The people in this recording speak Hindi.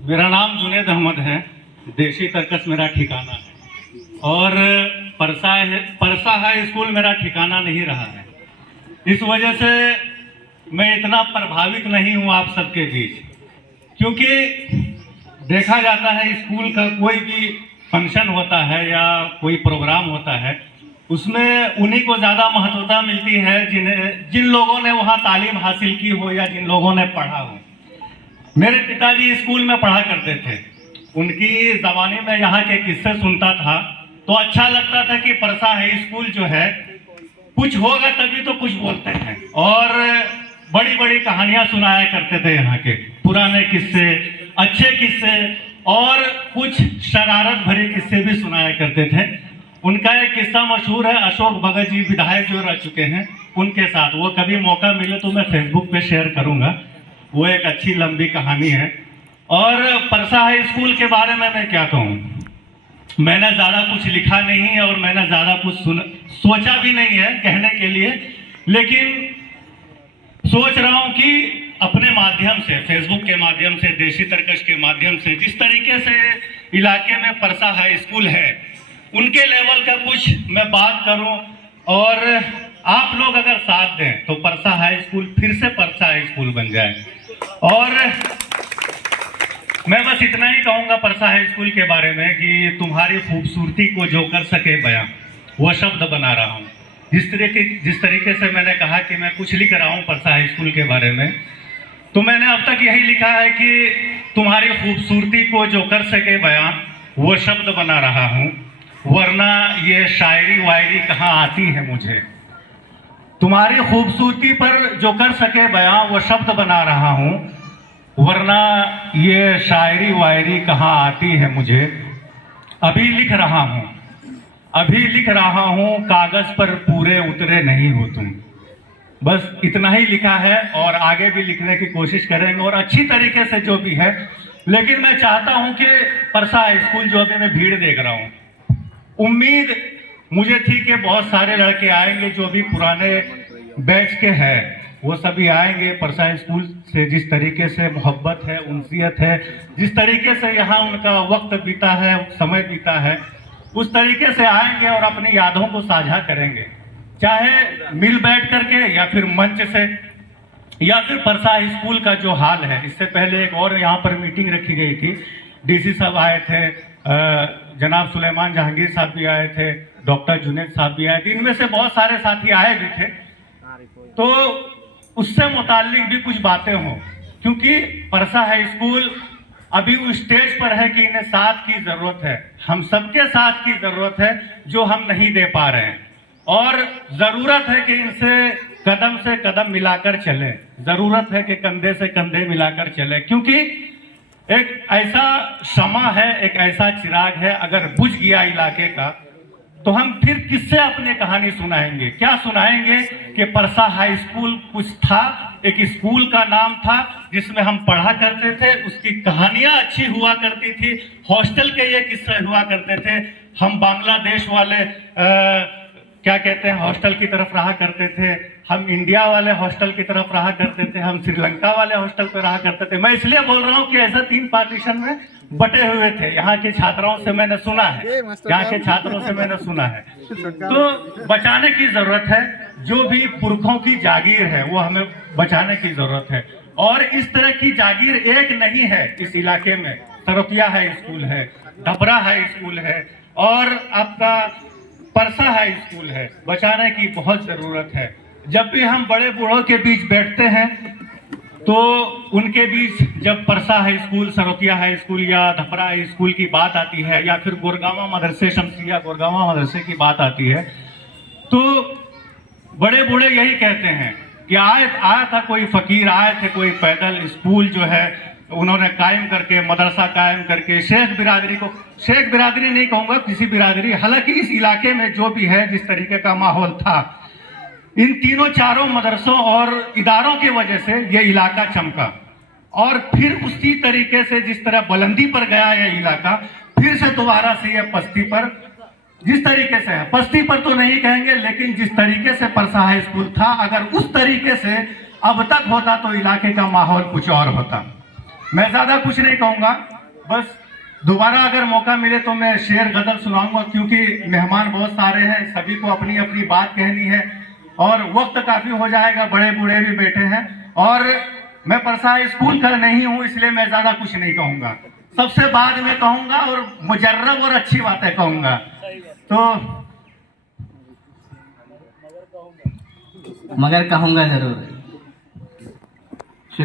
मेरा नाम जुनेद अहमद है। देशी तर्कस मेरा ठिकाना है और परसा हाई स्कूल मेरा ठिकाना नहीं रहा है। इस वजह से मैं इतना प्रभावित नहीं हूँ आप सबके बीच, क्योंकि देखा जाता है स्कूल का कोई भी फंक्शन होता है या कोई प्रोग्राम होता है, उसमें उन्हीं को ज़्यादा महत्वता मिलती है जिन लोगों ने वहाँ तालीम हासिल की हो या जिन लोगों ने पढ़ा हो। मेरे पिताजी स्कूल में पढ़ा करते थे, उनकी ज़माने में यहाँ के किस्से सुनता था तो अच्छा लगता था कि परसा हाई स्कूल जो है कुछ होगा तभी तो कुछ बोलते हैं, और बड़ी बड़ी कहानियाँ सुनाया करते थे। यहाँ के पुराने किस्से, अच्छे किस्से और कुछ शरारत भरे किस्से भी सुनाया करते थे। उनका एक किस्सा मशहूर है, अशोक भगत जी विधायक जो रह चुके हैं उनके साथ। वो कभी मौका मिले तो मैं फेसबुक पे शेयर करूँगा, वो एक अच्छी लंबी कहानी है। और परसा हाई स्कूल के बारे में मैं क्या कहूँ, मैंने ज़्यादा कुछ लिखा नहीं है और मैंने ज़्यादा कुछ सोचा भी नहीं है कहने के लिए, लेकिन सोच रहा हूँ कि अपने माध्यम से, फेसबुक के माध्यम से, देशी तर्कश के माध्यम से, जिस तरीके से इलाके में परसा हाई स्कूल है उनके लेवल का कुछ मैं बात करूं, और आप लोग अगर साथ दें तो परसा हाई स्कूल फिर से परसा हाई स्कूल बन जाए। और मैं बस इतना ही कहूंगा परसा हाई स्कूल के बारे में कि तुम्हारी खूबसूरती को जो कर सके बयां वो शब्द बना रहा हूं। जिस तरीके से मैंने कहा कि मैं कुछ लिख रहा हूं परसा हाई स्कूल के बारे में, तो मैंने अब तक यही लिखा है कि तुम्हारी खूबसूरती को जो कर सके बयां वो शब्द बना रहा हूं, वरना ये शायरी वायरी कहाँ आती है मुझे। तुम्हारी खूबसूरती पर जो कर सके बयां वो शब्द बना रहा हूँ, वरना ये शायरी वायरी कहाँ आती है मुझे। अभी लिख रहा हूँ, अभी लिख रहा हूँ, कागज़ पर पूरे उतरे नहीं हो तुम। बस इतना ही लिखा है और आगे भी लिखने की कोशिश करेंगे और अच्छी तरीके से जो भी है। लेकिन मैं चाहता हूँ कि परसा हाई स्कूल जो अभी मैं भीड़ देख रहा हूँ, उम्मीद मुझे थी कि बहुत सारे लड़के आएंगे जो भी पुराने बैच के हैं, वो सभी आएंगे। परसा हाई स्कूल से जिस तरीके से मोहब्बत है, उनसियत है, जिस तरीके से यहाँ उनका वक्त बीता है, समय बीता है, उस तरीके से आएंगे और अपनी यादों को साझा करेंगे, चाहे मिल बैठ करके या फिर मंच से, या फिर परसा हाई स्कूल का जो हाल है। इससे पहले एक और यहाँ पर मीटिंग रखी गई थी, डीसी साहब आए थे, जनाब सुलेमान जहांगीर साहब भी आए थे, डॉक्टर जुनेद साहब भी आए थे, इनमें से बहुत सारे साथी आए भी थे, तो उससे मुताल्लिक भी कुछ बातें हों, क्योंकि परसा हाई स्कूल अभी उस स्टेज पर है कि इन्हें साथ की ज़रूरत है, हम सबके साथ की ज़रूरत है जो हम नहीं दे पा रहे हैं, और ज़रूरत है कि इनसे कदम से कदम मिलाकर चलें, ज़रूरत है कि कंधे से कंधे मिलाकर चलें, क्योंकि एक ऐसा शमा है, एक ऐसा चिराग है, अगर बुझ गया इलाके का तो हम फिर किससे अपनी कहानी सुनाएंगे। क्या सुनाएंगे कि परसा हाई स्कूल कुछ था, एक स्कूल का नाम था जिसमें हम पढ़ा करते थे, उसकी कहानियां अच्छी हुआ करती थी, हॉस्टल के ये किस्से हुआ करते थे। हम बांग्लादेश वाले क्या कहते हैं हॉस्टल की तरफ रहा करते थे, हम इंडिया वाले हॉस्टल की तरफ रहा करते थे, हम श्रीलंका वाले हॉस्टल पर रहा करते थे। मैं इसलिए बोल रहा हूँ कि ऐसा 3 पार्टीशन में बटे हुए थे। यहाँ के छात्राओं से मैंने सुना है, यहाँ के छात्रों से मैंने सुना है। तो बचाने की जरूरत है, जो भी पुरखों की जागीर है वो हमें बचाने की जरूरत है। और इस तरह की जागीर एक नहीं है इस इलाके में। सरोतिया हाई स्कूल है, डबरा हाई स्कूल है और आपका परसा हाई स्कूल है। बचाने की बहुत जरूरत है। जब भी हम बड़े बूढ़ों के बीच बैठते हैं तो उनके बीच जब Parsa high school, Sarotiya high school या धपरा हाई स्कूल की बात आती है, या फिर गोरगांवा मदरसे, शमसिया गोरगांवा मदरसे की बात आती है, तो बड़े बूढ़े यही कहते हैं कि आया था कोई फकीर, आए थे कोई पैदल, स्कूल जो है उन्होंने कायम करके, मदरसा कायम करके, शेख बिरादरी को, शेख बिरादरी नहीं कहूँगा, किसी बिरादरी, हालांकि इस इलाके में जो भी है, जिस तरीके का माहौल था, इन तीनों चारों मदरसों और इदारों की वजह से ये इलाका चमका। और फिर उसी तरीके से जिस तरह बुलंदी पर गया ये इलाका, फिर से दोबारा से ये पस्ती पर, जिस तरीके से है, पस्ती पर तो नहीं कहेंगे, लेकिन जिस तरीके से परसा हाई स्कूल था, अगर उस तरीके से अब तक होता तो इलाके का माहौल कुछ और होता। मैं ज़्यादा कुछ नहीं कहूँगा, बस दोबारा अगर मौका मिले तो मैं शेर गज़ल सुनाऊंगा, क्योंकि मेहमान बहुत सारे हैं, सभी को अपनी अपनी बात कहनी है और वक्त काफ़ी हो जाएगा, बड़े बूढ़े भी बैठे हैं और मैं परसा स्कूल का नहीं हूँ, इसलिए मैं ज़्यादा कुछ नहीं कहूँगा, सबसे बाद में कहूँगा और मुजर्रब और अच्छी बातें कहूँगा। तो मगर कहूँगा जरूर।